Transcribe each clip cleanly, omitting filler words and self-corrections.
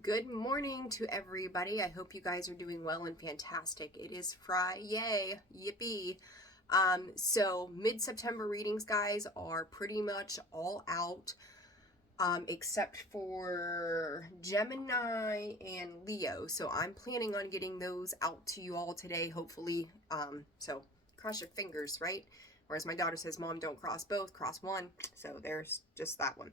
Good morning to everybody. I hope you guys are doing well and fantastic. It is Friday. Yippee. So mid-September readings, guys, are pretty much all out, except for Gemini and Leo. So I'm planning on getting those out to you all today, hopefully. So cross your fingers, right? Whereas my daughter says, Mom, don't cross both, cross one. So there's just that one.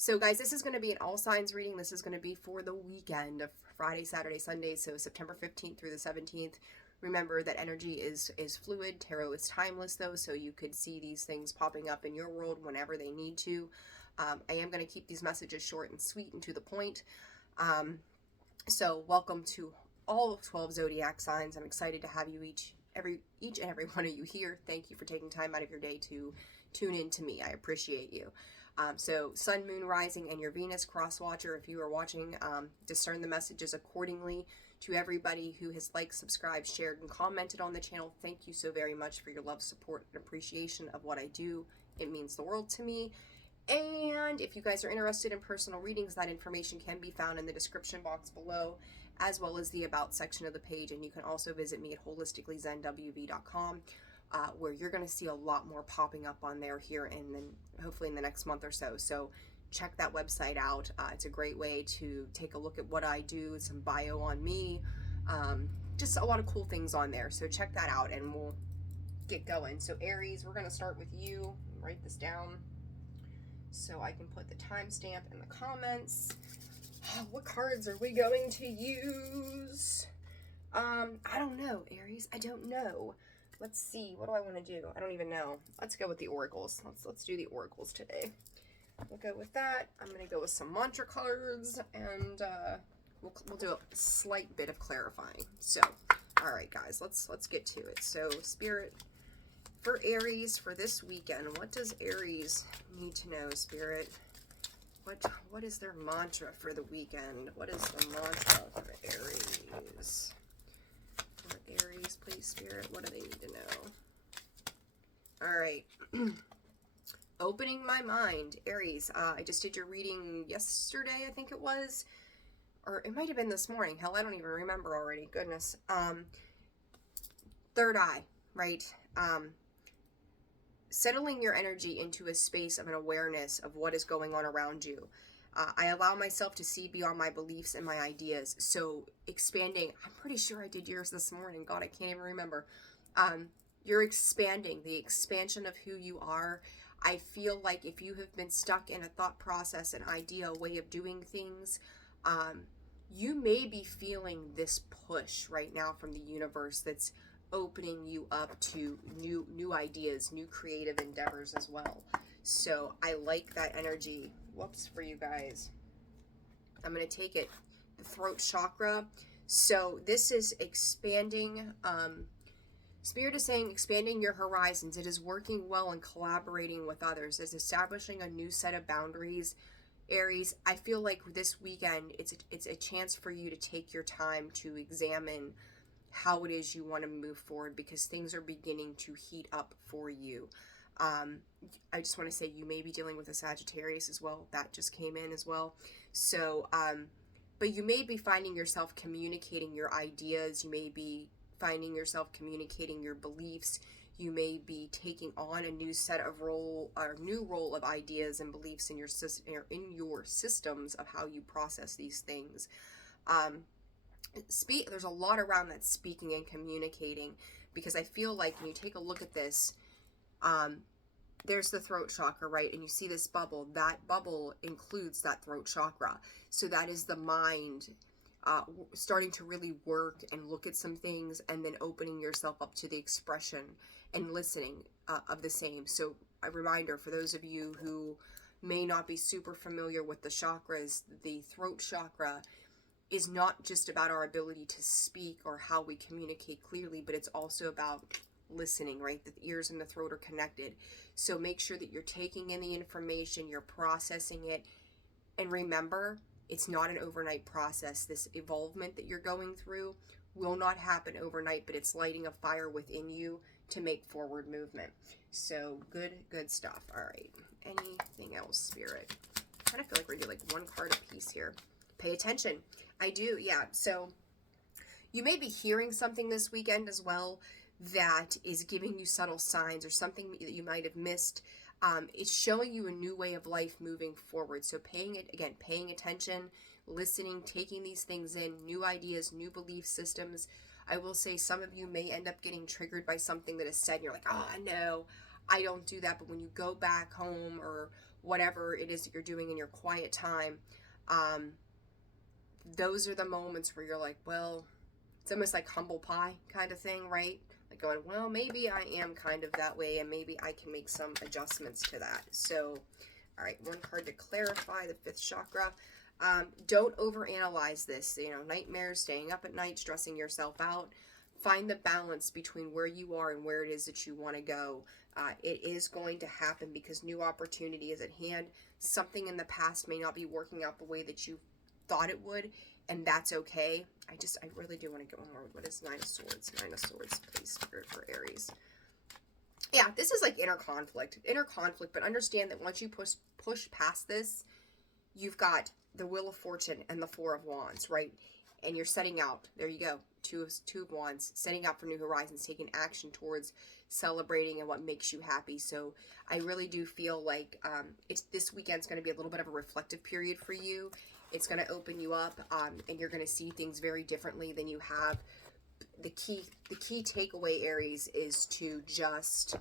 So guys, this is going to be an all signs reading. This is going to be for the weekend of Friday, Saturday, Sunday. So September 15th through the 17th. Remember that energy is fluid. Tarot is timeless though. So you could see these things popping up in your world whenever they need to. I am going to keep these messages short and sweet and to the point. So welcome to all of 12 zodiac signs. I'm excited to have you each and every one of you here. Thank you for taking time out of your day to tune in to me. I appreciate you. So Sun, Moon, Rising, and your Venus cross watcher, if you are watching, discern the messages accordingly. To everybody who has liked, subscribed, shared, and commented on the channel, thank you so very much for your love, support, and appreciation of what I do. It means the world to me. And if you guys are interested in personal readings, that information can be found in the description box below, as well as the About section of the page. And you can also visit me at holisticallyzenwv.com. Where you're going to see a lot more popping up on there here and then hopefully in the next month or so. So check that website out. It's a great way to take a look at what I do, some bio on me, just a lot of cool things on there. So check that out and we'll get going. So Aries, we're going to start with you. Write this down so I can put the timestamp in the comments. What cards are we going to use? I don't know, Aries. I don't know. Let's see. What do I want to do? I don't even know. Let's go with the oracles. Let's do the oracles today. We'll go with that. I'm going to go with some mantra cards, and we'll do a slight bit of clarifying. So, all right, guys, let's get to it. So, Spirit, for Aries for this weekend, what does Aries need to know, Spirit? What is their mantra for the weekend? What is the mantra for Aries? Aries, please, Spirit, what do they need to know? All right. Opening my mind, Aries. I just did your reading yesterday, I think it was. Or it might have been this morning. Hell, I don't even remember already. Goodness. Third eye, right? Settling your energy into a space of an awareness of what is going on around you. I allow myself to see beyond my beliefs and my ideas. So expanding, I'm pretty sure I did yours this morning. God, I can't even remember. You're expanding, the expansion of who you are. I feel like if you have been stuck in a thought process, an idea, a way of doing things, you may be feeling this push right now from the universe that's opening you up to new ideas, new creative endeavors as well. So I like that energy. Whoops, for you guys. I'm going to take it. The throat chakra. So this is expanding. Spirit is saying expanding your horizons. It is working well and collaborating with others. It's establishing a new set of boundaries. Aries, I feel like this weekend, it's a chance for you to take your time to examine how it is you want to move forward because things are beginning to heat up for you. I just want to say you may be dealing with a Sagittarius as well. That just came in as well. So, but you may be finding yourself communicating your ideas. You may be finding yourself communicating your beliefs. You may be taking on a new set of new role of ideas and beliefs in your systems of how you process these things. There's a lot around that speaking and communicating because I feel like when you take a look at this, there's the throat chakra, right? And you see this bubble. That bubble includes that throat chakra. So that is the mind starting to really work and look at some things and then opening yourself up to the expression and listening of the same. So a reminder for those of you who may not be super familiar with the chakras, the throat chakra is not just about our ability to speak or how we communicate clearly, but it's also about listening, right? The ears and the throat are connected. So make sure that you're taking in the information, you're processing it, and remember, it's not an overnight process. This evolvement that you're going through will not happen overnight, but it's lighting a fire within you to make forward movement. So good stuff. All right. Anything else, Spirit? I kind of feel like we're doing like one card a piece here. Pay attention. I do, yeah. So you may be hearing something this weekend as well that is giving you subtle signs or something that you might have missed. It's showing you a new way of life moving forward. So paying attention, listening, taking these things in, new ideas, new belief systems. I will say some of you may end up getting triggered by something that is said and you're like, oh no, I don't do that. But when you go back home or whatever it is that you're doing in your quiet time, those are the moments where you're like, well, it's almost like humble pie kind of thing, right? Like going, well, maybe I am kind of that way and maybe I can make some adjustments to that. So, all right, one card to clarify the fifth chakra. Don't overanalyze this, nightmares, staying up at night, stressing yourself out. Find the balance between where you are and where it is that you want to go. It is going to happen because new opportunity is at hand. Something in the past may not be working out the way that you thought it would, and that's okay. I really do want to get one more. What is Nine of Swords? Nine of Swords, please, Spirit, for Aries. Yeah, this is like inner conflict, but understand that once you push past this, you've got the Wheel of Fortune and the Four of Wands, right? And you're setting out. There you go. Two of Wands, setting out for new horizons, taking action towards celebrating and what makes you happy. So I really do feel like this weekend's going to be a little bit of a reflective period for you. It's going to open you up, and you're going to see things very differently than you have. The key takeaway, Aries, is to just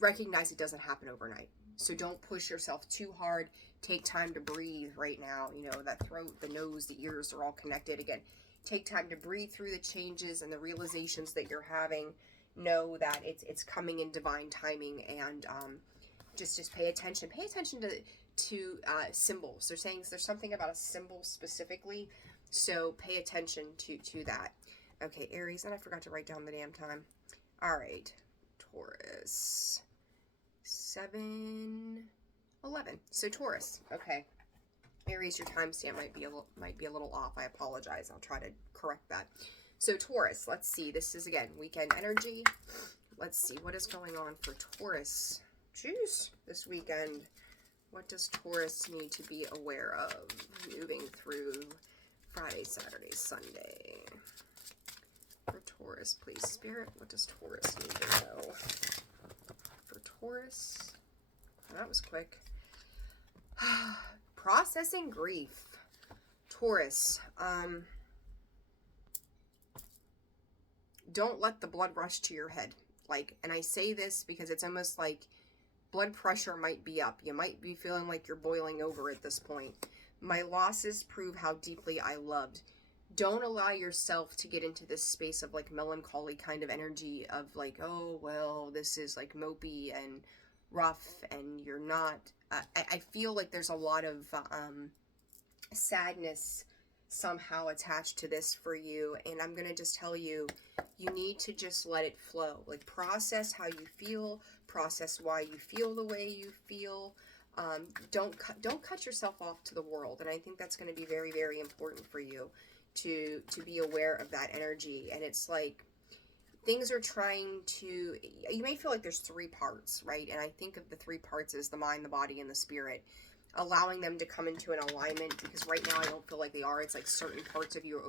recognize it doesn't happen overnight. So don't push yourself too hard. Take time to breathe right now. That throat, the nose, the ears are all connected. Again, take time to breathe through the changes and the realizations that you're having. Know that it's coming in divine timing, and just pay attention. Pay attention to symbols. They're saying there's something about a symbol specifically, so pay attention to that. Okay, Aries, and I forgot to write down the damn time. All right, Taurus, 7:11. So Taurus. Okay, Aries, your timestamp might be a little off. I apologize. I'll try to correct that. So Taurus, let's see. This is again weekend energy. Let's see what is going on for Taurus. Jeez, this weekend. What does Taurus need to be aware of moving through Friday, Saturday, Sunday? For Taurus, please, Spirit, what does Taurus need to know? For Taurus, that was quick. Processing grief. Taurus, don't let the blood rush to your head. And I say this because it's almost like blood pressure might be up. You might be feeling like you're boiling over at this point. My losses prove how deeply I loved. Don't allow yourself to get into this space of melancholy kind of energy of oh, well, this is mopey and rough and you're not. I feel like there's a lot of sadness somehow attached to this for you. And I'm going to just tell you, you need to just let it flow. Process how you feel. Process why you feel the way you feel. Don't cut yourself off to the world. And I think that's going to be very, very important for you to be aware of that energy. And it's things are trying to, you may feel like there's three parts, right? And I think of the three parts as the mind, the body, and the spirit. Allowing them to come into an alignment, because right now I don't feel like they are. It's certain parts of you are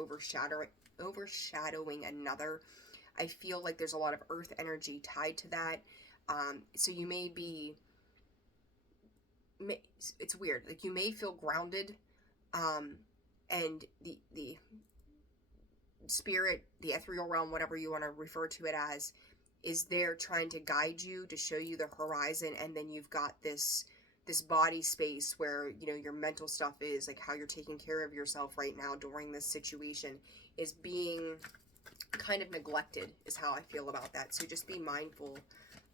overshadowing another. I feel like there's a lot of earth energy tied to that. So you may be, it's weird. You may feel grounded, and the spirit, the ethereal realm, whatever you want to refer to it as, is there trying to guide you, to show you the horizon. And then you've got this body space where, your mental stuff is, how you're taking care of yourself right now during this situation is being kind of neglected, is how I feel about that. So just be mindful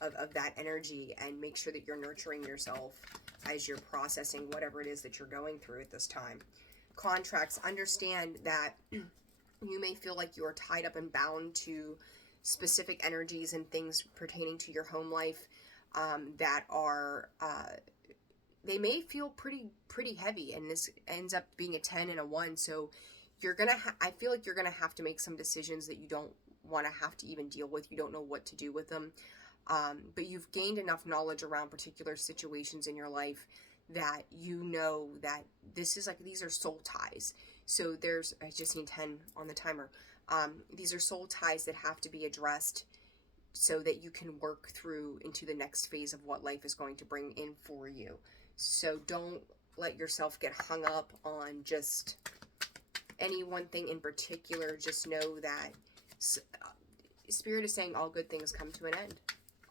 of that energy and make sure that you're nurturing yourself as you're processing whatever it is that you're going through at this time. Contracts, understand that you may feel like you're tied up and bound to specific energies and things pertaining to your home life that are, they may feel pretty heavy, and this ends up being a 10 and a 1. So you're going to, I feel like you're going to have to make some decisions that you don't want to have to even deal with. You don't know what to do with them. But you've gained enough knowledge around particular situations in your life that you know that this is like, these are soul ties. So there's, I just need 10 on the timer. These are soul ties that have to be addressed so that you can work through into the next phase of what life is going to bring in for you. So don't let yourself get hung up on just any one thing in particular. Just know that Spirit is saying all good things come to an end.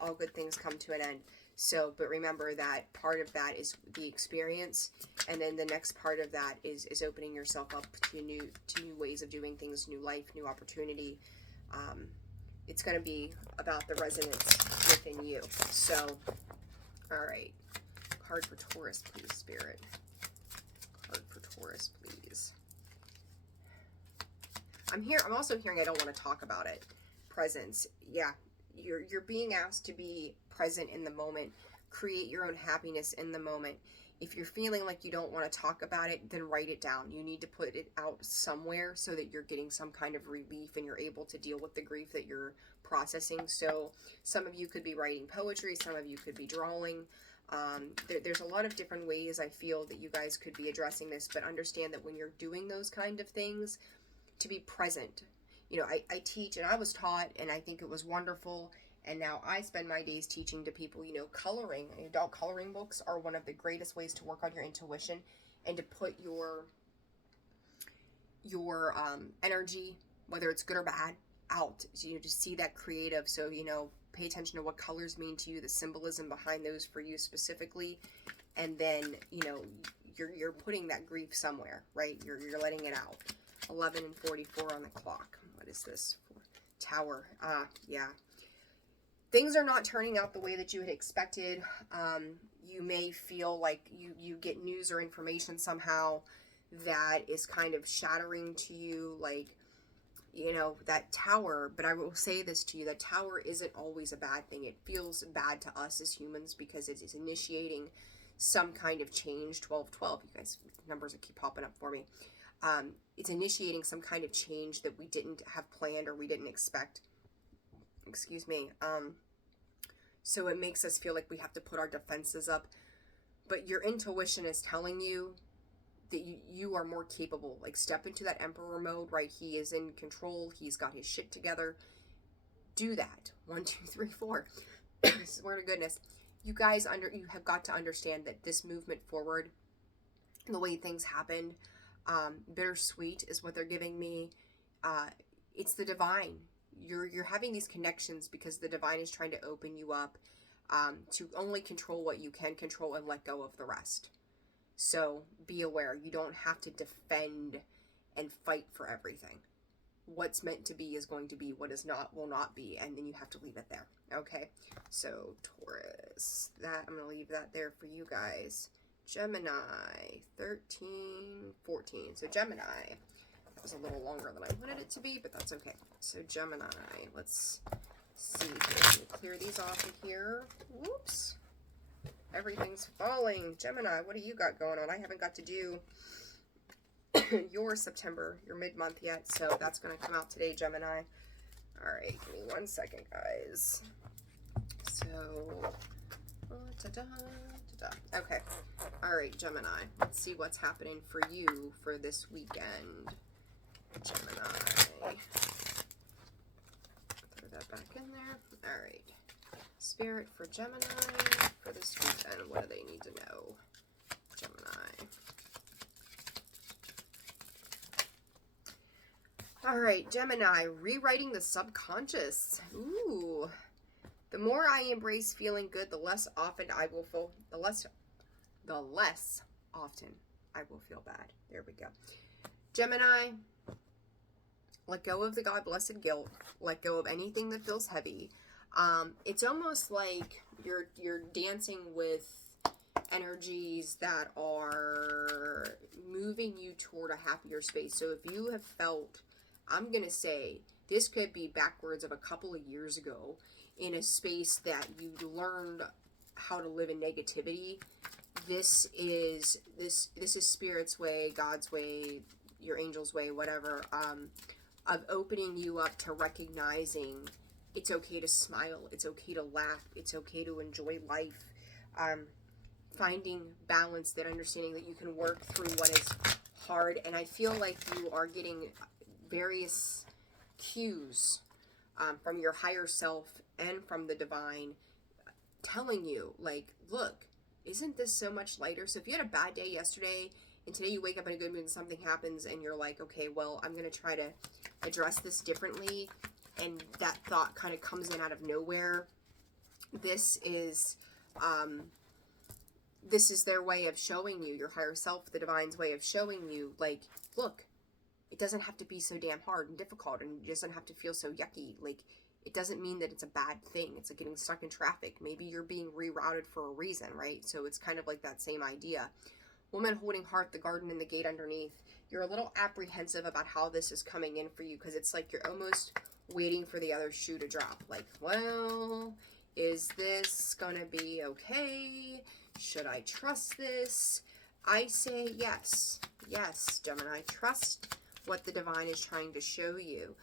All good things come to an end. So, but remember that part of that is the experience, and then the next part of that is opening yourself up to new ways of doing things, new life, new opportunity. It's going to be about the resonance within you. So, all right. Card for Taurus, please, Spirit. Card for Taurus, please. I'm also hearing I don't want to talk about it. Presence. Yeah. You're being asked to be present in the moment. Create your own happiness in the moment. If you're feeling like you don't want to talk about it, then write it down. You need to put it out somewhere so that you're getting some kind of relief and you're able to deal with the grief that you're processing. So some of you could be writing poetry, some of you could be drawing. There's a lot of different ways I feel that you guys could be addressing this, but understand that when you're doing those kind of things, to be present. You know, I teach, and I was taught, and I think it was wonderful, and now I spend my days teaching to people, you know, coloring. Adult coloring books are one of the greatest ways to work on your intuition and to put your energy, whether it's good or bad, out. So, you know, to see that creative. So, you know, pay attention to what colors mean to you, the symbolism behind those for you specifically, and then, you know, you're putting that grief somewhere, right? You're letting it out. 11:44 on the clock. What is this for? Tower. Yeah. Things are not turning out the way that you had expected. You may feel like you get news or information somehow that is kind of shattering to you, like, you know, that tower. But I will say this to you, that tower isn't always a bad thing. It feels bad to us as humans because it is initiating some kind of change. 1212, you guys, numbers that keep popping up for me. It's initiating some kind of change that we didn't have planned or we didn't expect. Excuse me. So it makes us feel like we have to put our defenses up. But your intuition is telling you that you are more capable. Like, step into that emperor mode, right? He is in control. He's got his shit together. Do that. 1, 2, 3, 4. Swear to goodness. You guys, you have got to understand that this movement forward, the way things happened, bittersweet is what they're giving me. It's the divine. You're having these connections because the divine is trying to open you up to only control what you can control and let go of the rest. So be aware. You don't have to defend and fight for everything. What's meant to be is going to be. What is not will not be, and then you have to leave it there. Okay? So Taurus, that I'm going to leave that there for you guys. Gemini, 13, 14. So Gemini, that was a little longer than I wanted it to be, but that's okay. So Gemini, let's see here. Let me clear these off of here. Whoops. Everything's falling. Gemini, what do you got going on? I haven't got to do your September, your mid-month yet, so that's going to come out today, Gemini. All right, give me 1 second, guys. So, okay. All right, Gemini. Let's see what's happening for you for this weekend. Gemini. Throw that back in there. All right. Spirit for Gemini for this weekend. What do they need to know? Gemini. All right, Gemini. Rewriting the subconscious. Ooh. The more I embrace feeling good, the less often I will feel, the less often I will feel bad. There we go. Gemini, let go of the God-blessed guilt. Let go of anything that feels heavy. It's almost like you're dancing with energies that are moving you toward a happier space. So if you have felt, I'm going to say, this could be backwards of a couple of years ago, in a space that you learned how to live in negativity. This is Spirit's way, God's way, your angel's way, whatever, of opening you up to recognizing it's okay to smile, it's okay to laugh, it's okay to enjoy life. finding balance, that understanding that you can work through what is hard. And I feel like you are getting various cues from your higher self and from the divine telling you, like, look, isn't this so much lighter? So if you had a bad day yesterday and today you wake up in a good mood and something happens and you're like, okay, well, I'm going to try to address this differently, and that thought kind of comes in out of nowhere, this is their way of showing you, your higher self, the divine's way of showing you, like, look, it doesn't have to be so damn hard and difficult, and it doesn't have to feel so yucky. Like, it doesn't mean that it's a bad thing. It's like getting stuck in traffic. Maybe you're being rerouted for a reason, right? So it's kind of like that same idea. Woman holding heart, the garden and the gate underneath. You're a little apprehensive about how this is coming in for you, because it's like you're almost waiting for the other shoe to drop. Like, well, is this gonna be okay? Should I trust this? I say yes. Yes, Gemini, trust what the divine is trying to show you.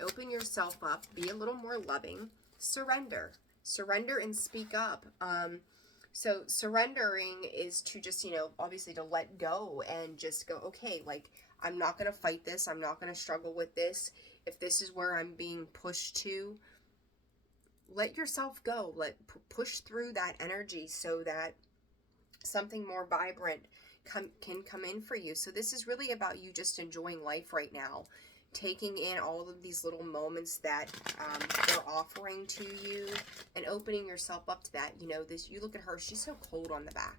Open yourself up, be a little more loving, surrender and speak up. So surrendering is to just, obviously to let go and just go, okay, like, I'm not going to fight this. I'm not going to struggle with this. If this is where I'm being pushed to, let yourself go. Push through that energy so that something more vibrant can come in for you. So this is really about you just enjoying life right now, taking in all of these little moments that they're offering to you and opening yourself up to that. You look at her, she's so cold on the back,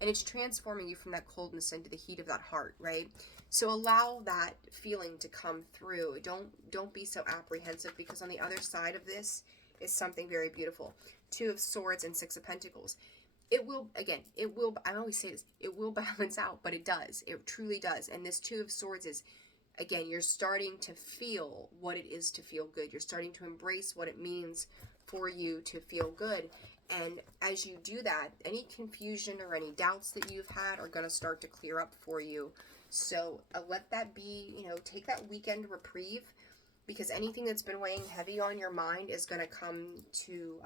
and it's transforming you from that coldness into the heat of that heart, right? So allow that feeling to come through. Don't be so apprehensive, because on the other side of this is something very beautiful. 2 of Swords and 6 of Pentacles. It will, I always say this, it will balance out, but it does. It truly does. And this 2 of Swords is, again, you're starting to feel what it is to feel good. You're starting to embrace what it means for you to feel good. And as you do that, any confusion or any doubts that you've had are going to start to clear up for you. So let that be, take that weekend reprieve, because anything that's been weighing heavy on your mind is going to come to,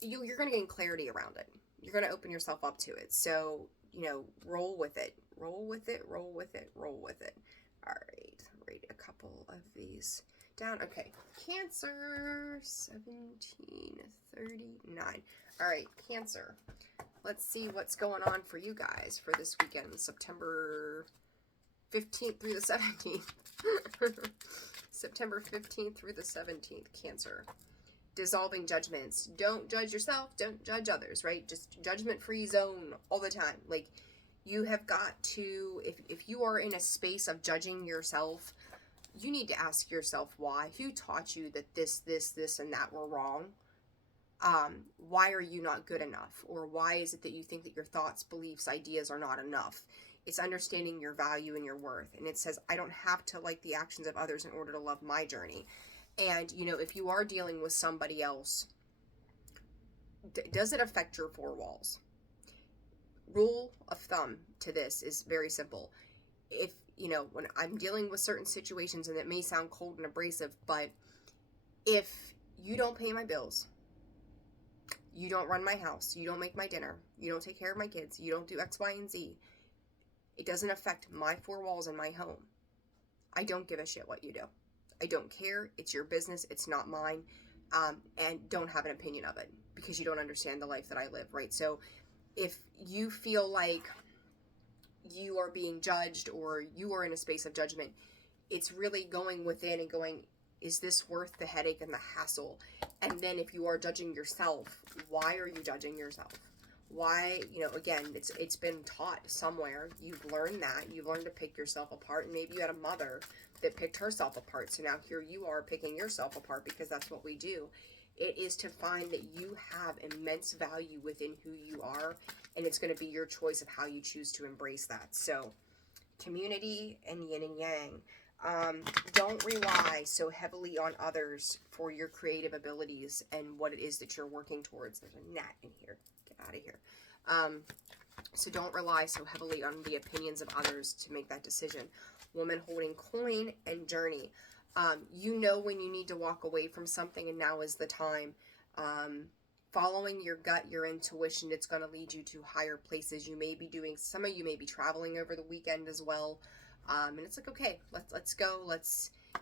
you're going to gain clarity around it. You're going to open yourself up to it. So, roll with it. Roll with it, roll with it, roll with it. All right, write a couple of these down. Okay, Cancer, 1739. All right, Cancer. Let's see what's going on for you guys for this weekend, September 15th through the 17th. September 15th through the 17th, Cancer. Dissolving judgments. Don't judge yourself. Don't judge others, right? Just judgment-free zone all the time. Like, you have got to, if you are in a space of judging yourself, you need to ask yourself why. Who taught you that this, and that were wrong? Why are you not good enough? Or why is it that you think that your thoughts, beliefs, ideas are not enough? It's understanding your value and your worth. And it says, I don't have to like the actions of others in order to love my journey. And, if you are dealing with somebody else, does it affect your 4 walls? Rule of thumb to this is very simple. If, when I'm dealing with certain situations, and it may sound cold and abrasive, but if you don't pay my bills, you don't run my house, you don't make my dinner, you don't take care of my kids, you don't do X, Y, and Z, it doesn't affect my 4 walls in my home. I don't give a shit what you do. I don't care. It's your business. It's not mine. And don't have an opinion of it, because you don't understand the life that I live, right? So if you feel like you are being judged, or you are in a space of judgment, it's really going within and going, is this worth the headache and the hassle? And then if you are judging yourself, why are you judging yourself? Why, again, it's been taught somewhere. You've learned that. You've learned to pick yourself apart. And maybe you had a mother that picked herself apart. So now here you are picking yourself apart, because that's what we do. It is to find that you have immense value within who you are. And it's going to be your choice of how you choose to embrace that. So community and yin and yang. Don't rely so heavily on others for your creative abilities and what it is that you're working towards. There's a gnat in here. Get out of here. So don't rely so heavily on the opinions of others to make that decision. Woman holding coin and journey. When you need to walk away from something, and now is the time. following your gut, your intuition, it's going to lead you to higher places. You may be doing, some of you may be traveling over the weekend as well. And it's like, okay, let's go.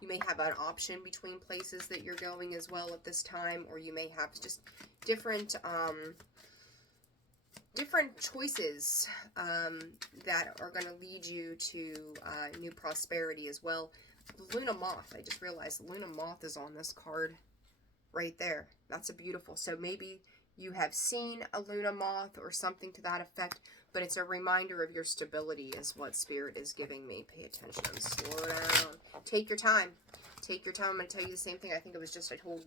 You may have an option between places that you're going as well at this time, or you may have just different, different choices that are going to lead you to new prosperity as well. The Luna Moth, I just realized the Luna Moth is on this card right there. That's a beautiful. So maybe you have seen a Luna Moth or something to that effect, but it's a reminder of your stability is what Spirit is giving me. Pay attention. Slow down. Take your time. Take your time. I'm going to tell you the same thing. I think it was just I told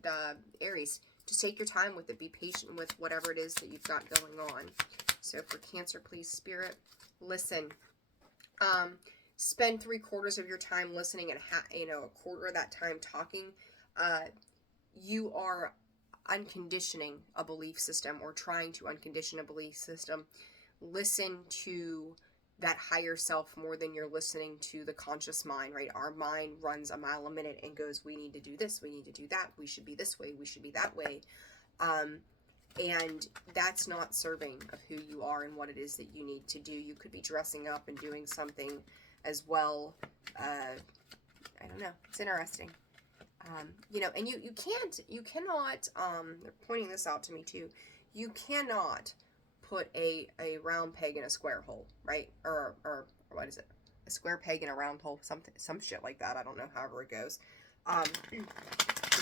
Aries. Just take your time with it. Be patient with whatever it is that you've got going on. So for Cancer, please, Spirit, listen. Spend 3/4 of your time listening and a quarter of that time talking. You are unconditioning a belief system or trying to uncondition a belief system. Listen to that higher self more than you're listening to the conscious mind, right? Our mind runs a mile a minute and goes, we need to do this, we need to do that, we should be this way, we should be that way. And that's not serving of who you are and what it is that you need to do. You could be dressing up and doing something as well. I don't know. It's interesting. And you cannot, they're pointing this out to me too. You cannot put a round peg in a square hole, right? Or what is it? A square peg in a round hole, some shit like that. I don't know, however it goes.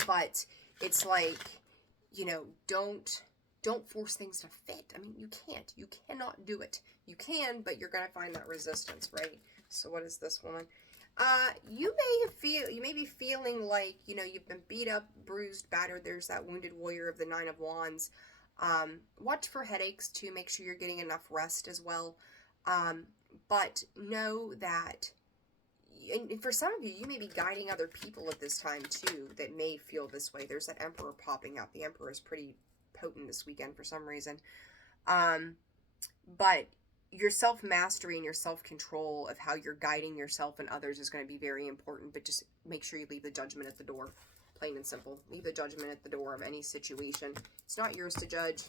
But it's like, don't force things to fit. I mean, you cannot do it. You can, but you're going to find that resistance, right? So what is this one? You may be feeling like, you've been beat up, bruised, battered. There's that wounded warrior of the 9 of Wands. Watch for headaches too. Make sure you're getting enough rest as well. But know that, and for some of you, you may be guiding other people at this time too that may feel this way. There's that Emperor popping out. The Emperor is pretty potent this weekend for some reason. But your self-mastery and your self-control of how you're guiding yourself and others is going to be very important, but just make sure you leave the judgment at the door. Plain and simple. Leave the judgment at the door of any situation. It's not yours to judge,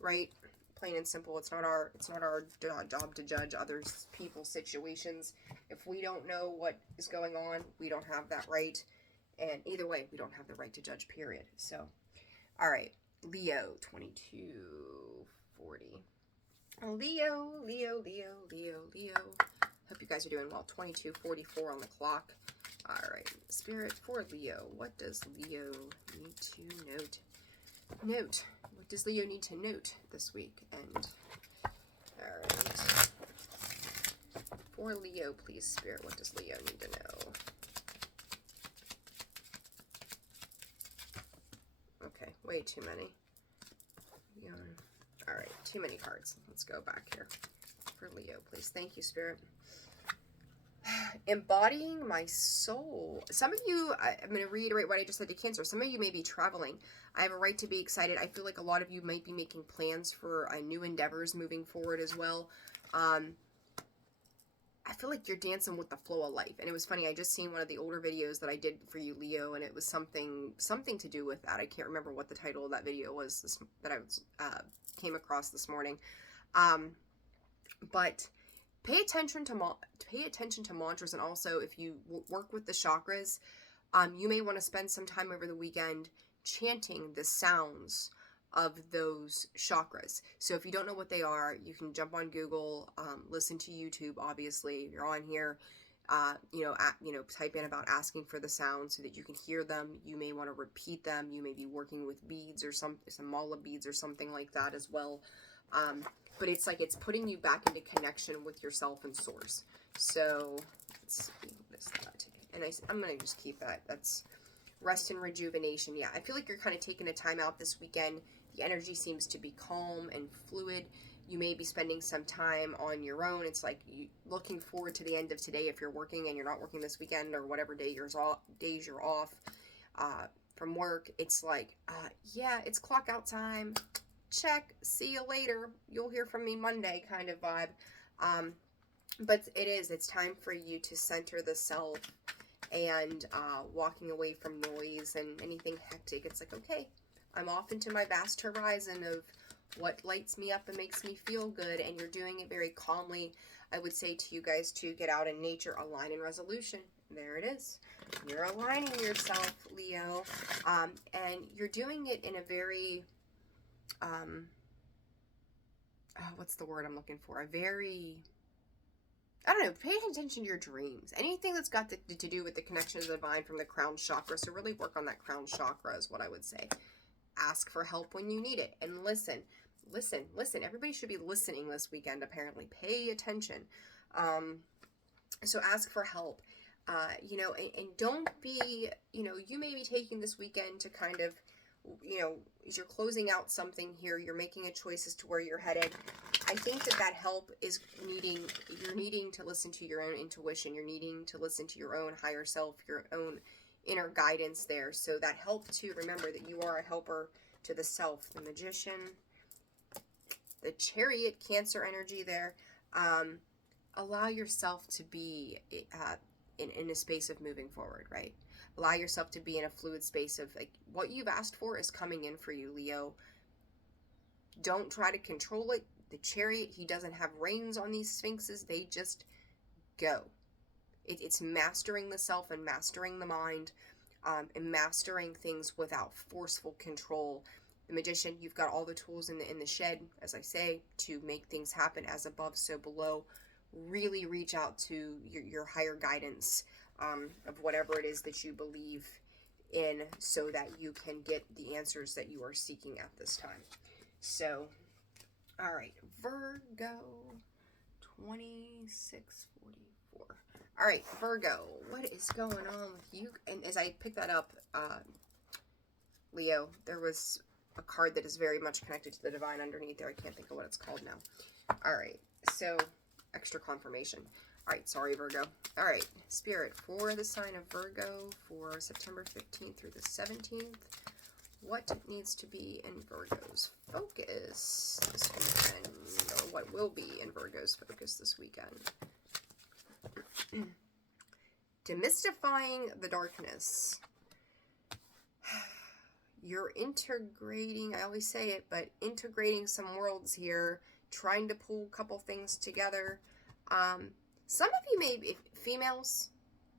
right? Plain and simple. It's not our job to judge others, people's situations. If we don't know what is going on, we don't have that right. And either way, we don't have the right to judge, period. So, all right. Leo, 2240. Leo. Hope you guys are doing well. 2244 on the clock. All right, Spirit for Leo. What does Leo need to note? What does Leo need to note this week? And all right, for Leo, please, Spirit. What does Leo need to know? Okay, way too many. All right, too many cards. Let's go back here. For Leo, please. Thank you, Spirit. Embodying my soul. Some of you, I'm going to reiterate what I just said to Cancer. Some of you may be traveling. I have a right to be excited. I feel like a lot of you might be making plans for new endeavors moving forward as well. I feel like you're dancing with the flow of life. And it was funny, I just seen one of the older videos that I did for you, Leo, and it was something to do with that. I can't remember what the title of that video was that I came across this morning. But pay attention to mantras, and also if you work with the chakras, you may want to spend some time over the weekend chanting the sounds of those chakras. So if you don't know what they are, you can jump on Google, listen to YouTube. Obviously, if you're on here, type in about asking for the sounds so that you can hear them. You may want to repeat them. You may be working with beads or some mala beads or something like that as well. But it's like it's putting you back into connection with yourself and source. So let's see, what is that? And I'm gonna just keep that. That's rest and rejuvenation. Yeah, I feel like you're kind of taking a time out this weekend. The energy seems to be calm and fluid. You may be spending some time on your own. It's like you looking forward to the end of today if you're working and you're not working this weekend, or whatever days you're off from work. It's like, yeah, it's clock out time. Check. See you later. You'll hear from me Monday kind of vibe. But it's time for you to center the self and walking away from noise and anything hectic. It's like, okay, I'm off into my vast horizon of what lights me up and makes me feel good, and you're doing it very calmly. I would say to you guys to get out in nature, align in resolution. There it is. You're aligning yourself, Leo, and you're doing it in a very, what's the word I'm looking for? A very, I don't know, pay attention to your dreams. Anything that's got to do with the connection to the divine from the crown chakra. So really work on that crown chakra is what I would say. Ask for help when you need it. And listen. Everybody should be listening this weekend, apparently. Pay attention. So ask for help. You know, and don't be, you know, you may be taking this weekend to kind of, you know, as you're closing out something here, you're making a choice as to where you're headed. I think that help is you're needing to listen to your own intuition. You're needing to listen to your own higher self, your own inner guidance there. So that help to remember that you are a helper to the self, the Magician, the Chariot, Cancer energy there. Allow yourself to be in a space of moving forward, right? Allow yourself to be in a fluid space of like what you've asked for is coming in for you, Leo. Don't try to control it. The Chariot, he doesn't have reins on these sphinxes. They just go. It's mastering the self and mastering the mind, and mastering things without forceful control. The Magician, you've got all the tools in the shed, as I say, to make things happen as above, so below. Really reach out to your higher guidance of whatever it is that you believe in so that you can get the answers that you are seeking at this time. So, all right, Virgo 2644. All right, Virgo, what is going on with you? And as I picked that up, Leo, there was a card that is very much connected to the divine underneath there. I can't think of what it's called now. All right, so extra confirmation. All right, sorry, Virgo. All right, Spirit, for the sign of Virgo for September 15th through the 17th, what needs to be in Virgo's focus this weekend, or what will be in Virgo's focus this weekend? Demystifying the darkness. You're integrating, I always say it, but integrating some worlds here, trying to pull a couple things together. Some of you may be females,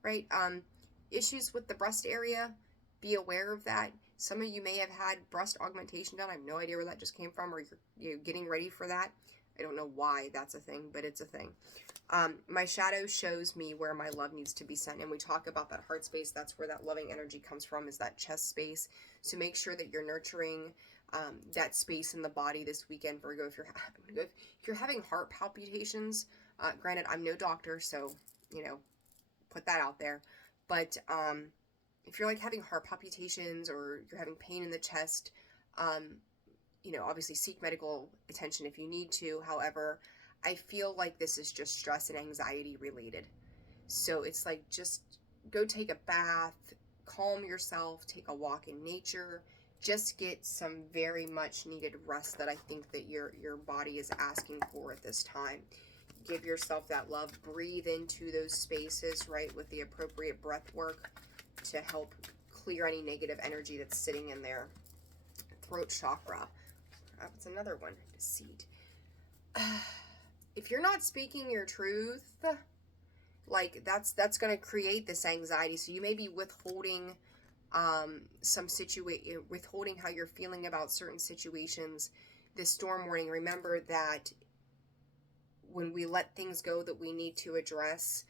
right? Issues with the breast area, be aware of that. Some of you may have had breast augmentation done. I have no idea where that just came from, or you're getting ready for that. I don't know why that's a thing, but it's a thing. My shadow shows me where my love needs to be sent, and we talk about that heart space. That's where that loving energy comes from, is that chest space. So make sure that you're nurturing that space in the body this weekend, Virgo. If you're having heart palpitations, granted, I'm no doctor, so, you know, put that out there. But if you're like having heart palpitations or you're having pain in the chest, you know, obviously seek medical attention if you need to. However, I feel like this is just stress and anxiety related. So it's like, just go take a bath, calm yourself, take a walk in nature, just get some very much needed rest that I think that your body is asking for at this time. Give yourself that love, breathe into those spaces, right, with the appropriate breath work to help clear any negative energy that's sitting in there. Throat chakra. That's another one. Deceit. If you're not speaking your truth, like that's going to create this anxiety. So you may be withholding withholding how you're feeling about certain situations. This storm warning, remember that when we let things go that we need to address,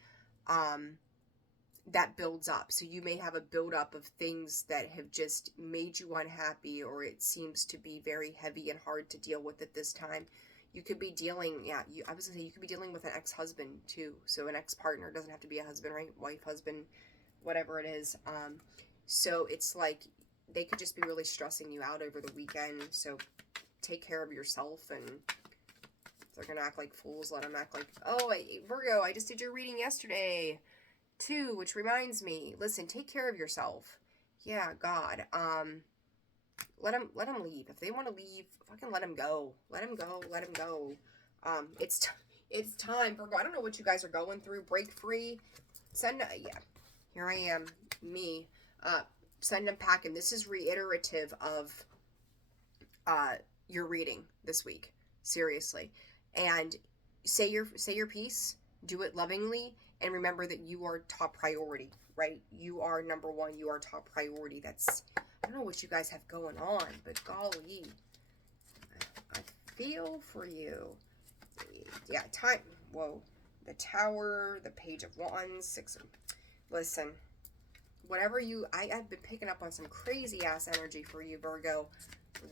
that builds up. So you may have a buildup of things that have just made you unhappy, or it seems to be very heavy and hard to deal with at this time. You could be dealing, I was gonna say, you could be dealing with an ex-husband too. So an ex-partner, doesn't have to be a husband, right? Wife, husband, whatever it is. So it's like they could just be really stressing you out over the weekend. So take care of yourself, and if they're gonna act like fools, let them act like, oh, Virgo, I just did your reading yesterday too, which reminds me, listen, take care of yourself. Yeah, God. Let them leave. If they want to leave, fucking let them go. Let them go. Let them go. It's time, Virgo. I don't know what you guys are going through. Break free. Here I am, me. Send them packing. This is reiterative of your reading this week. Seriously. And say your piece, do it lovingly, and remember that you are top priority, right? You are number one, you are top priority. That's, I don't know what you guys have going on, but golly, I feel for you. Yeah, time, whoa, the Tower, the Page of Wands, listen, whatever I've been picking up on some crazy ass energy for you, Virgo.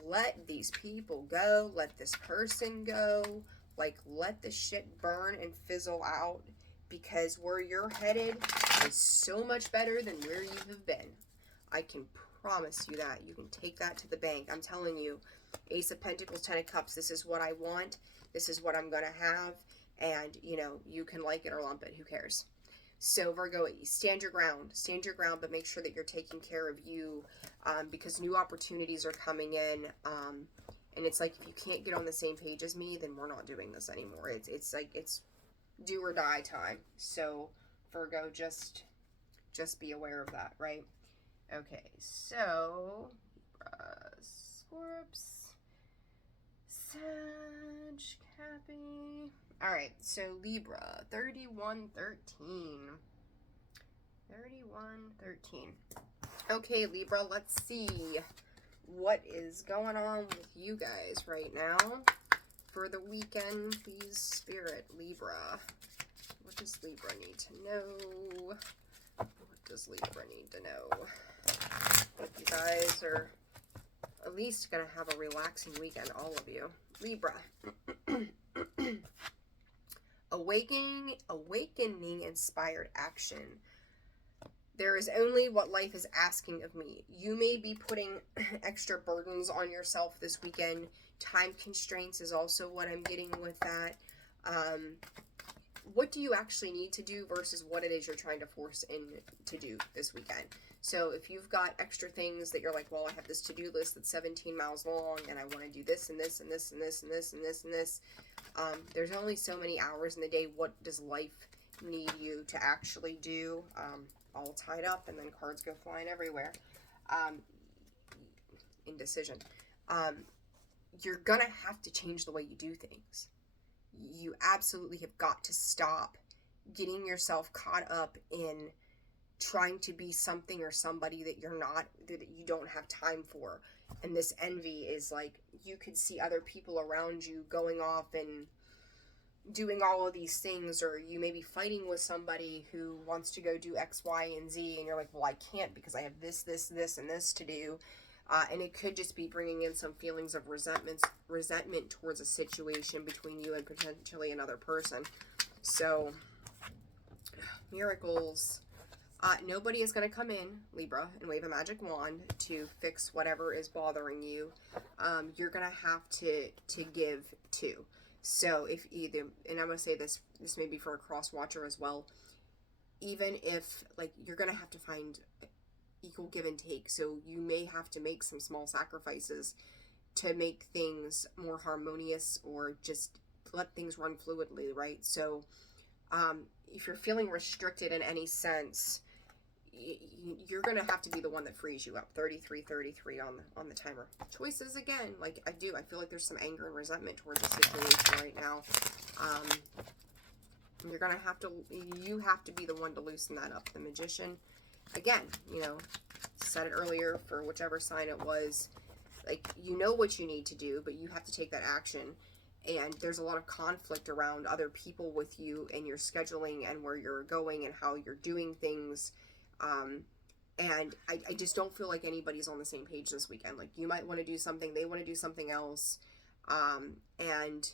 Let these people go, let this person go, like, let the shit burn and fizzle out, because where you're headed is so much better than where you have been. I can promise you that. You can take that to the bank. I'm telling you, Ace of Pentacles, 10 of Cups, this is what I want, this is what I'm going to have, and, you know, you can like it or lump it, who cares? So Virgo, stand your ground, but make sure that you're taking care of you, because new opportunities are coming in, and it's like, if you can't get on the same page as me, then we're not doing this anymore. It's like, it's do or die time. So Virgo, just be aware of that, right? Okay, so Scorps, Sag, Cappy. All right, so Libra, 3113. 3113. Okay, Libra, let's see what is going on with you guys right now for the weekend. Please, Spirit, Libra. What does Libra need to know? What does Libra need to know? Hope you guys are at least going to have a relaxing weekend, all of you. Libra. Awakening inspired action. There is only what life is asking of me. You may be putting extra burdens on yourself this weekend. Time constraints is also what I'm getting with that. What do you actually need to do versus what it is you're trying to force in to do this weekend? So if you've got extra things that you're like, well, I have this to-do list that's 17 miles long, and I want to do this and this and this and this and this and this and this. There's only so many hours in the day. What does life need you to actually do? All tied up, and then cards go flying everywhere. Indecision. You're gonna have to change the way you do things. You absolutely have got to stop getting yourself caught up in trying to be something or somebody that you're not, that you don't have time for. And this envy is like, you could see other people around you going off and doing all of these things, or you may be fighting with somebody who wants to go do X, Y, and Z, and you're like, well, I can't because I have this, this, this, and this to do. And it could just be bringing in some feelings of resentment towards a situation between you and potentially another person. So, miracles. Nobody is going to come in, Libra, and wave a magic wand to fix whatever is bothering you. You're going to have to give too. So if either, and I'm going to say this may be for a cross watcher as well, even if, like, you're going to have to find equal give and take. So you may have to make some small sacrifices to make things more harmonious, or just let things run fluidly, right? So if you're feeling restricted in any sense, you're going to have to be the one that frees you up. 33 on the timer. Choices again, like I feel like there's some anger and resentment towards the situation right now. You're going to have to, you have to be the one to loosen that up. The Magician, again, you know, said it earlier for whichever sign it was, like, you know what you need to do, but you have to take that action. And there's a lot of conflict around other people with you and your scheduling and where you're going and how you're doing things. And I just don't feel like anybody's on the same page this weekend. Like, you might want to do something, they want to do something else. And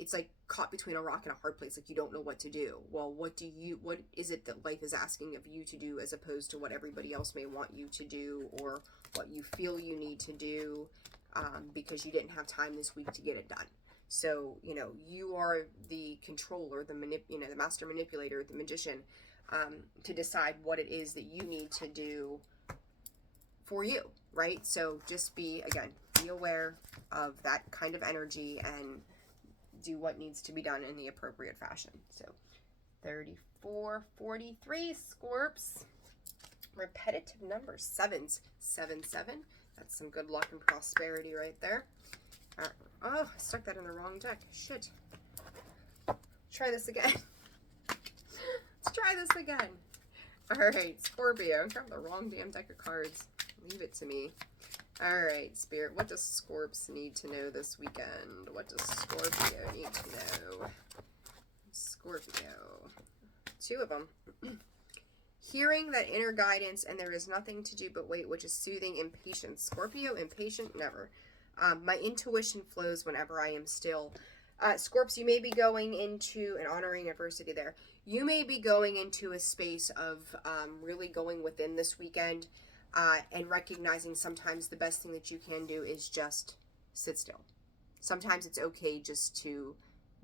it's like caught between a rock and a hard place. Like, you don't know what to do. Well, what is it that life is asking of you to do, as opposed to what everybody else may want you to do, or what you feel you need to do, because you didn't have time this week to get it done. So, you know, you are the controller, the master manipulator, the magician, to decide what it is that you need to do for you, right? So just be aware of that kind of energy and do what needs to be done in the appropriate fashion. So 3443 Scorps. Repetitive numbers, sevens, 7, 7, That's some good luck and prosperity right there. All right. Oh, I stuck that in the wrong deck. Shit. Try this again. Let's try this again. All right, Scorpio. I grabbed the wrong damn deck of cards. Leave it to me. All right, Spirit. What does Scorps need to know this weekend? What does Scorpio need to know? Scorpio. 2 of them. Hearing that inner guidance and there is nothing to do but wait, which is soothing impatience. Scorpio, impatient, never. My intuition flows whenever I am still. Scorps, you may be going into, and honoring adversity there, you may be going into a space of really going within this weekend and recognizing sometimes the best thing that you can do is just sit still. Sometimes it's okay just to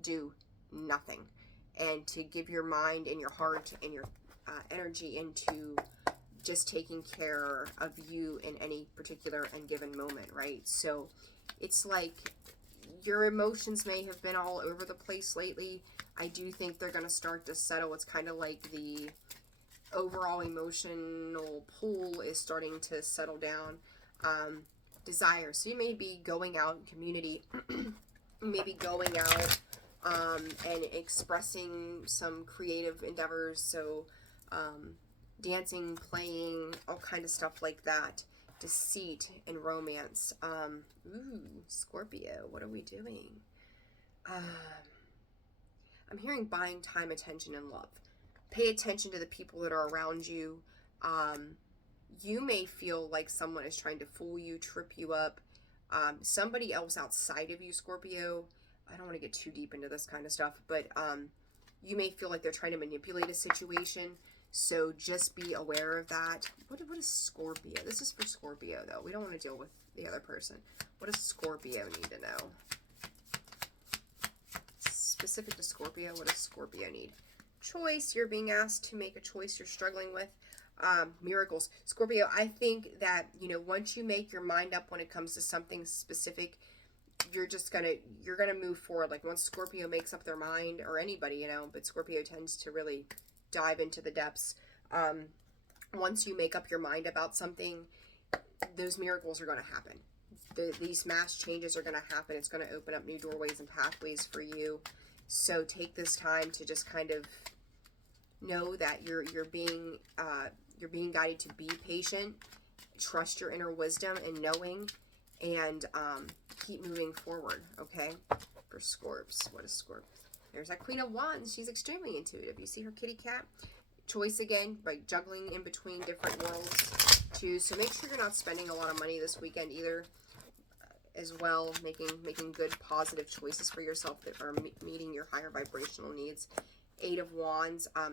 do nothing and to give your mind and your heart and your energy into just taking care of you in any particular and given moment, right? So it's like your emotions may have been all over the place lately. I do think they're going to start to settle. It's kind of like the overall emotional pool is starting to settle down. Desire. So you may be going out in community, maybe going out and expressing some creative endeavors. So dancing, playing, all kind of stuff like that. Deceit and romance. Ooh, Scorpio, what are we doing? I'm hearing buying time, attention, and love. Pay attention to the people that are around you. You may feel like someone is trying to fool you, trip you up. Somebody else outside of you, Scorpio, I don't want to get too deep into this kind of stuff, but you may feel like they're trying to manipulate a situation. So just be aware of that. What is Scorpio? This is for Scorpio, though. We don't want to deal with the other person. What does Scorpio need to know? Specific to Scorpio, what does Scorpio need? Choice. You're being asked to make a choice you're struggling with. Miracles. Scorpio, I think that, once you make your mind up when it comes to something specific, you're gonna move forward. Like once Scorpio makes up their mind, or anybody, but Scorpio tends to really dive into the depths. Once you make up your mind about something, those miracles are going to happen. These mass changes are going to happen. It's going to open up new doorways and pathways for you. So take this time to just kind of know that you're being guided to be patient, trust your inner wisdom and knowing, and keep moving forward. Okay, for Scorps, what is Scorp? There's that Queen of Wands. She's extremely intuitive. You see her kitty cat? Choice again, like juggling in between different worlds too. So make sure you're not spending a lot of money this weekend either. As well, making good positive choices for yourself that are meeting your higher vibrational needs. 8 of Wands. I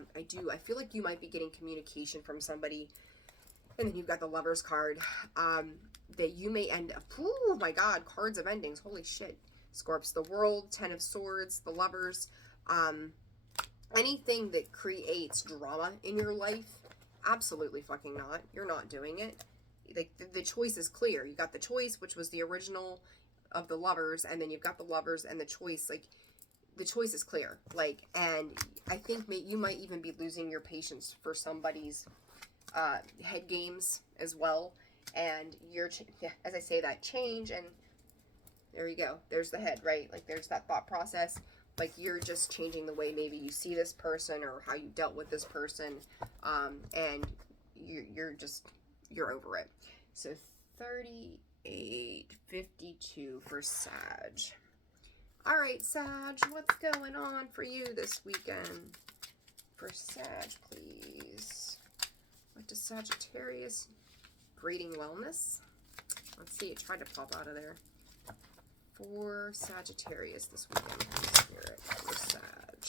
feel like you might be getting communication from somebody. And then you've got the Lover's card. That you may end up. Oh my God, cards of endings. Holy shit. Scorps, the World, 10 of Swords, the Lovers, anything that creates drama in your life, absolutely fucking not. You're not doing it. Like the choice is clear. You got the choice, which was the original of the Lovers, and then you've got the Lovers and the choice. Like the choice is clear. Like, and I think you might even be losing your patience for somebody's head games as well. And as I say that, change, and there you go. There's the head, right? Like there's that thought process. Like you're just changing the way maybe you see this person or how you dealt with this person. And you're over it. So 38.52 for Sag. All right, Sag, what's going on for you this weekend? For Sag, please. What does Sagittarius? Breeding wellness. Let's see, it tried to pop out of there. For Sagittarius this weekend, Spirit, for Sag.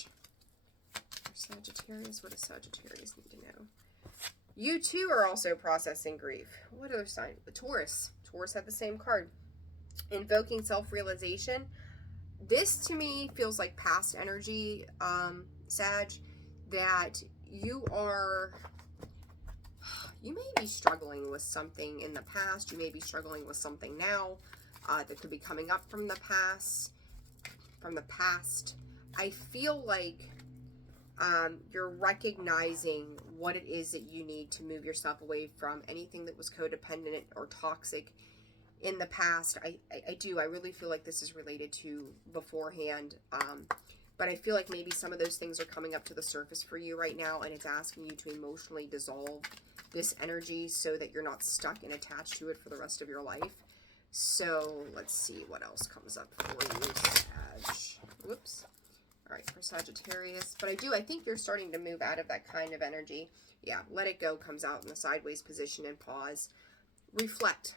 For Sagittarius, what does Sagittarius need to know? You too are also processing grief. What other sign? Taurus. Taurus had the same card. Invoking self-realization. This to me feels like past energy, Sag, that you may be struggling with something in the past. You may be struggling with something now that could be coming up from the past. I feel like you're recognizing what it is that you need to move yourself away from anything that was codependent or toxic in the past. I do. I really feel like this is related to beforehand. But I feel like maybe some of those things are coming up to the surface for you right now, and it's asking you to emotionally dissolve this energy so that you're not stuck and attached to it for the rest of your life. So let's see what else comes up for you, Sag. Whoops. All right, for Sagittarius. But I think you're starting to move out of that kind of energy. Yeah, let it go comes out in the sideways position and pause. Reflect.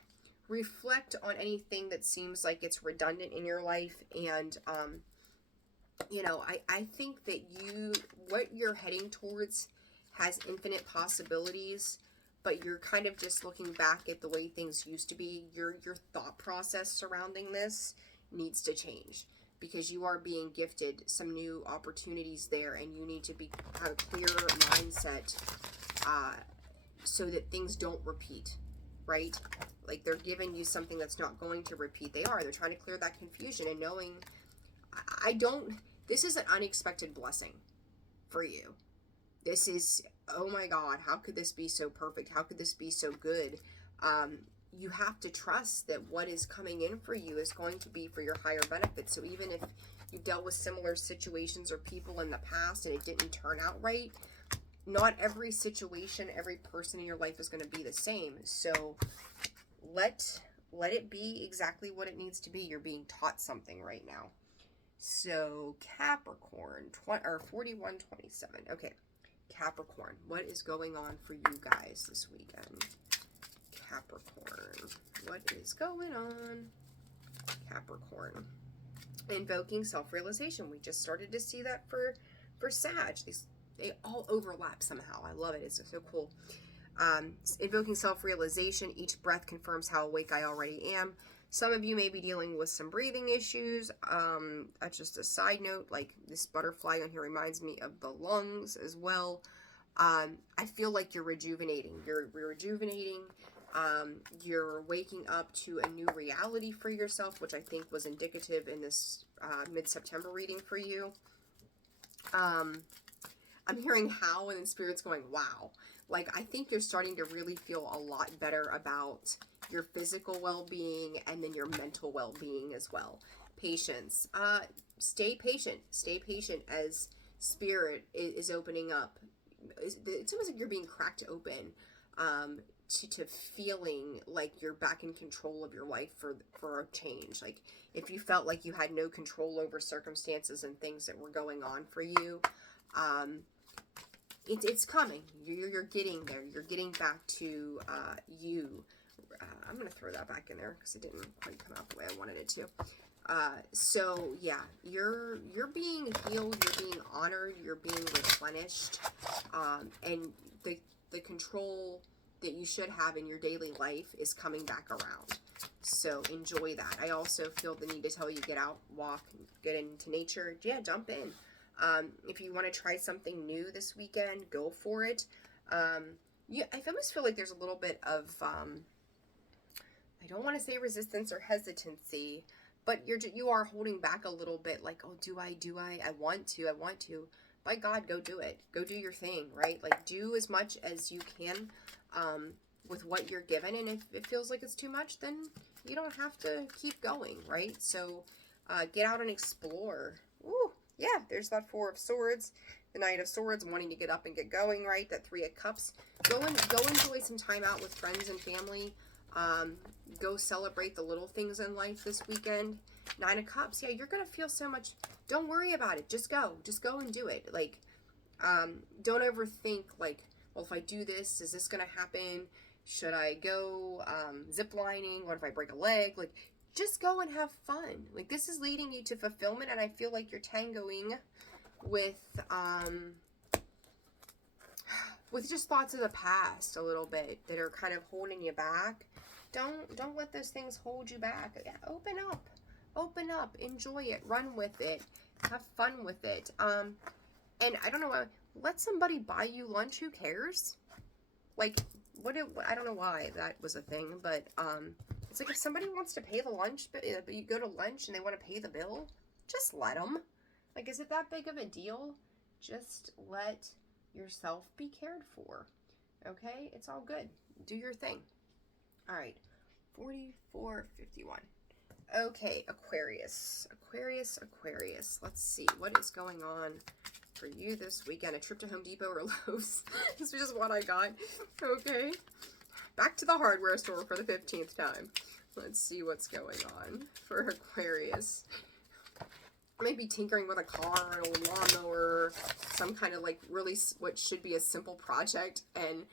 Reflect on anything that seems like it's redundant in your life. And, you know, I think that what you're heading towards has infinite possibilities, but you're kind of just looking back at the way things used to be. Your thought process surrounding this needs to change, because you are being gifted some new opportunities there, and you need to have a clearer mindset so that things don't repeat, right? Like, they're giving you something that's not going to repeat. They're trying to clear that confusion and knowing, this is an unexpected blessing for you. This is, oh my God, how could this be so perfect? How could this be so good? You have to trust that what is coming in for you is going to be for your higher benefit. So even if you've dealt with similar situations or people in the past and it didn't turn out right, not every situation, every person in your life is going to be the same. So let it be exactly what it needs to be. You're being taught something right now. So Capricorn, 4127. Okay, Capricorn, what is going on for you guys this weekend? Capricorn, what is going on? Capricorn, invoking self-realization. We just started to see that for Sag. They all overlap somehow. I love it. It's so cool. Invoking self-realization. Each breath confirms how awake I already am. Some of you may be dealing with some breathing issues. That's just a side note. Like, this butterfly on here reminds me of the lungs as well. I feel like you're rejuvenating. You're rejuvenating. You're waking up to a new reality for yourself, which I think was indicative in this mid-September reading for you. I'm hearing how, and then Spirit's going, wow. Like, I think you're starting to really feel a lot better about your physical well-being and then your mental well-being as well. Patience. Stay patient. Stay patient as Spirit is opening up. It's almost like you're being cracked open to feeling like you're back in control of your life for a change. Like, if you felt like you had no control over circumstances and things that were going on for you, it's coming. You're getting there. You're getting back to you. I'm going to throw that back in there because it didn't quite come out the way I wanted it to. So yeah, you're being healed, you're being honored, you're being replenished, and the control that you should have in your daily life is coming back around. So enjoy that. I also feel the need to tell you, get out, walk, get into nature. Yeah, jump in. If you want to try something new this weekend, go for it. Yeah, I almost feel like there's a little bit of, I don't want to say resistance or hesitancy, but you are holding back a little bit, like, oh, do I, I want to, by God, go do it, go do your thing, right? Like, do as much as you can, with what you're given, and if it feels like it's too much, then you don't have to keep going, right? So, get out and explore. Ooh, yeah, there's that Four of Swords, the Knight of Swords, wanting to get up and get going, right? That Three of Cups. Go enjoy some time out with friends and family. Go celebrate the little things in life this weekend. Nine of Cups. Yeah, you're going to feel so much. Don't worry about it. Just go and do it. Like, don't overthink, like, well, if I do this, is this going to happen? Should I go, zip lining? What if I break a leg? Like, just go and have fun. Like, this is leading you to fulfillment, and I feel like you're tangoing with just thoughts of the past a little bit that are kind of holding you back. Don't let those things hold you back. Yeah, open up, enjoy it, run with it, have fun with it. And I don't know, let somebody buy you lunch. Who cares? Like, I don't know why that was a thing, but it's like, if somebody wants to pay the lunch, but you go to lunch and they want to pay the bill, just let them. Like, is it that big of a deal? Just let yourself be cared for. Okay? It's all good. Do your thing. All right. 44.51. Okay, Aquarius. Aquarius. Let's see. What is going on for you this weekend? A trip to Home Depot or Lowe's? This is just what I got. Okay. Back to the hardware store for the 15th time. Let's see what's going on for Aquarius. Maybe tinkering with a car, a lawnmower, some kind of like really what should be a simple project, and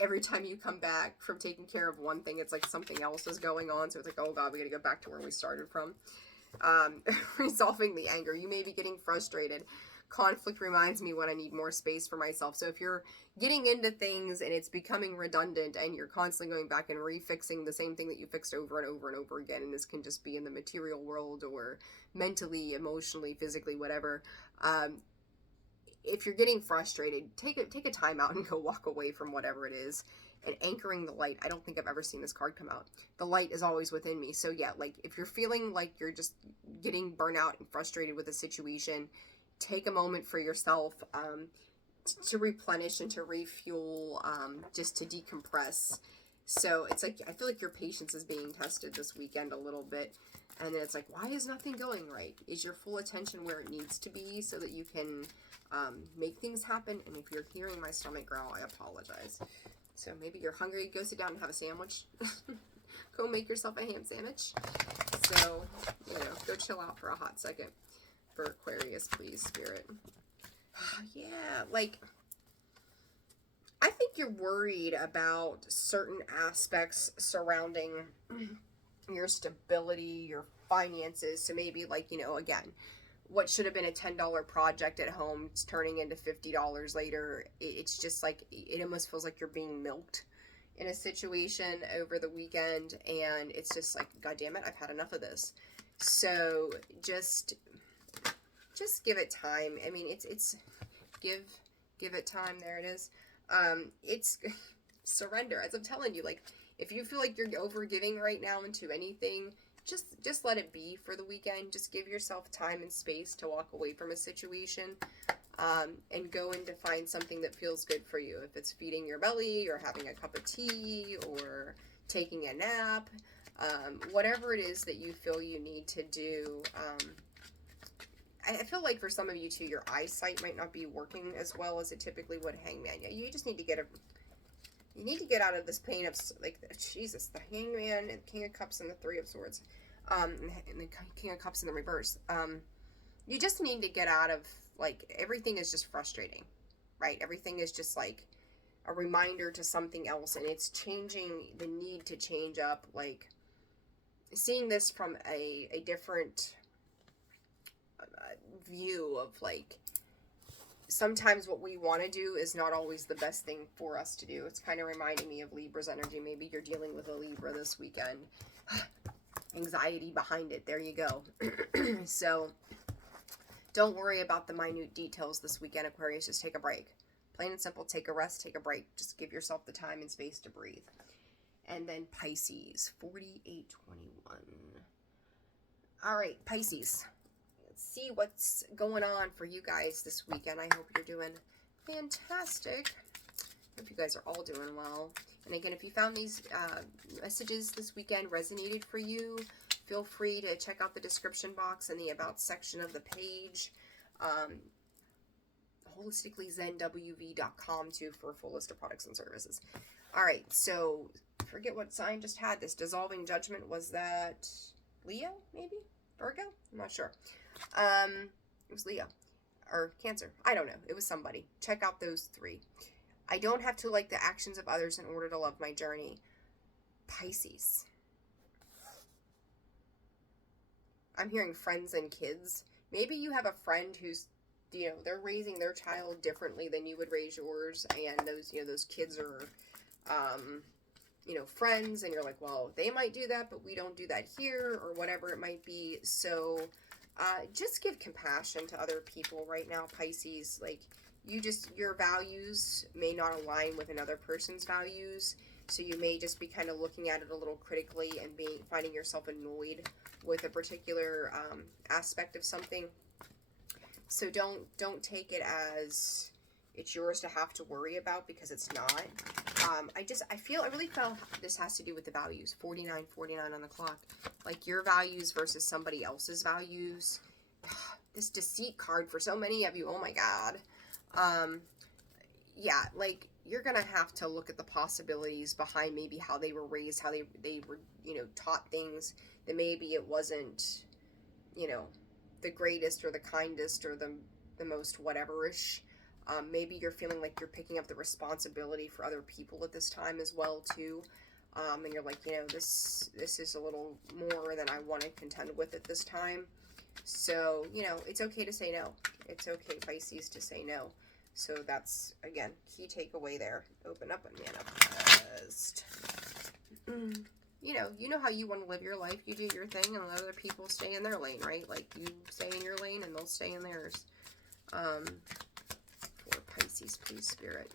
every time you come back from taking care of one thing, it's like something else is going on. So it's like, oh God, we got to go back to where we started from. Resolving the anger. You may be getting frustrated. Conflict reminds me when I need more space for myself. So if you're getting into things and it's becoming redundant and you're constantly going back and refixing the same thing that you fixed over and over and over again, and this can just be in the material world or mentally, emotionally, physically, whatever. If you're getting frustrated, take a time out and go walk away from whatever it is. And anchoring the light. I don't think I've ever seen this card come out. The light is always within me. So yeah, like if you're feeling like you're just getting burnt out and frustrated with a situation, take a moment for yourself to replenish and to refuel, just to decompress. So it's like, I feel like your patience is being tested this weekend a little bit. And then it's like, why is nothing going right? Is your full attention where it needs to be so that you can make things happen? And if you're hearing my stomach growl, I apologize. So maybe you're hungry, go sit down and have a sandwich. Go make yourself a ham sandwich. So, go chill out for a hot second. For Aquarius, please, Spirit. Yeah, like, I think you're worried about certain aspects surrounding your stability, your finances. So maybe, like, again, what should have been a $10 project at home, it's turning into $50 later. It's just like, it almost feels like you're being milked in a situation over the weekend. And it's just like, God damn it, I've had enough of this. So just give it time. I mean, it's give it time. There it is. It's surrender. As I'm telling you, like, if you feel like you're over giving right now into anything, just let it be for the weekend. Just give yourself time and space to walk away from a situation, and go in to find something that feels good for you. If it's feeding your belly or having a cup of tea or taking a nap, whatever it is that you feel you need to do. I feel like for some of you too, your eyesight might not be working as well as it typically would. Hangman. Yeah, you just need to get out of this pain of, like, Jesus, the Hangman and King of Cups and the Three of Swords, and the King of Cups in the reverse. You just need to get out of, like, everything is just frustrating, right? Everything is just like a reminder to something else, and it's changing the need to change up, like, seeing this from a different view of, like, sometimes what we want to do is not always the best thing for us to do. It's kind of reminding me of Libra's energy. Maybe you're dealing with a Libra this weekend. Anxiety behind it. There you go. So don't worry about the minute details this weekend, Aquarius. Just take a break. Plain and simple, take a rest, take a break. Just give yourself the time and space to breathe. And then Pisces, 48.21. All right, Pisces. See what's going on for you guys this weekend. I hope you're doing fantastic. Hope you guys are all doing well. And again, if you found these messages this weekend resonated for you, feel free to check out the description box and the About section of the page. holisticallyzenwv.com too for a full list of products and services. All right, so forget what sign just had this. Dissolving Judgment, was that Leo, maybe? Virgo? I'm not sure. It was Leo or Cancer. I don't know. It was somebody. Check out those three. I don't have to like the actions of others in order to love my journey. Pisces. I'm hearing friends and kids. Maybe you have a friend who's, they're raising their child differently than you would raise yours. And those kids are, friends. And you're like, well, they might do that, but we don't do that here, or whatever it might be. So, just give compassion to other people right now, Pisces. Like, your values may not align with another person's values, so you may just be kind of looking at it a little critically and finding yourself annoyed with a particular aspect of something. So don't take it as it's yours to have to worry about, because it's not. I really feel this has to do with the values. 49 on the clock. Like your values versus somebody else's values. This deceit card for so many of you. Oh my God. Yeah, like you're going to have to look at the possibilities behind maybe how they were raised, how they were, taught things that maybe it wasn't, the greatest or the kindest or the most whatever-ish. Maybe you're feeling like you're picking up the responsibility for other people at this time as well, too. And you're like, this is a little more than I want to contend with at this time. So, it's okay to say no. It's okay, Pisces, to say no. So that's, again, key takeaway there. Open up a manifest. You know how you want to live your life. You do your thing and let other people stay in their lane, right? Like you stay in your lane and they'll stay in theirs. For Pisces, please, Spirit.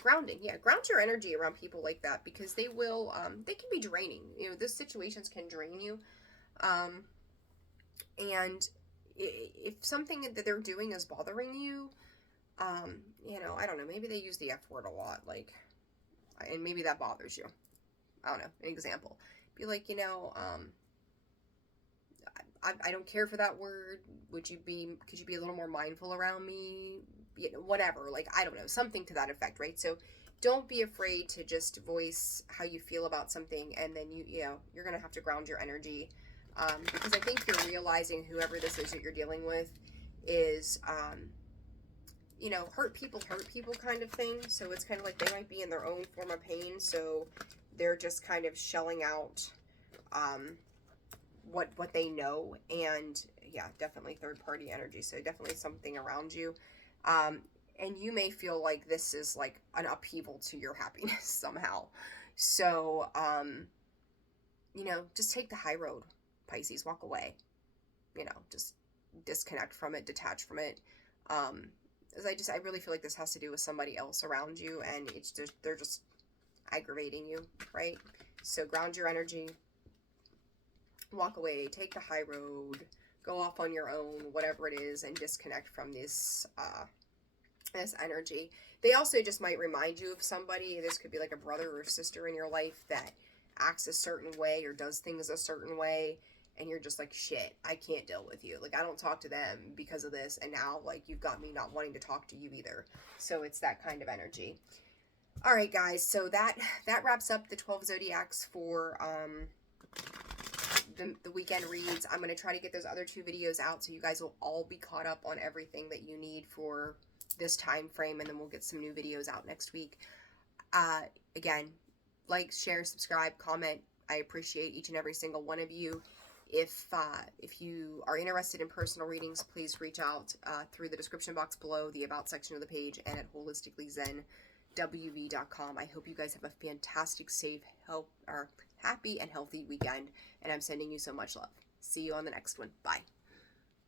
Grounding. Yeah, ground your energy around people like that because they will, they can be draining. These situations can drain you. And if something that they're doing is bothering you, I don't know, maybe they use the F word a lot, like, and maybe that bothers you. I don't know, an example. Be like, I don't care for that word. Could you be a little more mindful around me? Whatever, like, I don't know, something to that effect, right? So don't be afraid to just voice how you feel about something, and then you're going to have to ground your energy, because I think you're realizing whoever this is that you're dealing with is, hurt people kind of thing. So it's kind of like they might be in their own form of pain. So they're just kind of shelling out what they know. And yeah, definitely third party energy. So definitely something around you. And you may feel like this is like an upheaval to your happiness somehow. So, just take the high road, Pisces. Walk away. Just disconnect from it, detach from it. As I really feel like this has to do with somebody else around you, and they're just aggravating you, right? So ground your energy, walk away, take the high road, go off on your own, whatever it is, and disconnect from this energy. They also just might remind you of somebody. This could be like a brother or sister in your life that acts a certain way or does things a certain way. And you're just like, shit, I can't deal with you. Like, I don't talk to them because of this. And now, like, you've got me not wanting to talk to you either. So it's that kind of energy. All right, guys. So that wraps up the 12 zodiacs for the weekend reads. I'm going to try to get those other 2 videos out so you guys will all be caught up on everything that you need for this time frame. And then we'll get some new videos out next week. Again, like, share, subscribe, comment. I appreciate each and every single one of you. If you are interested in personal readings, please reach out through the description box below, the About section of the page, and at holisticallyzenwv.com. I hope you guys have a fantastic, safe, happy, and healthy weekend, and I'm sending you so much love. See you on the next one. Bye.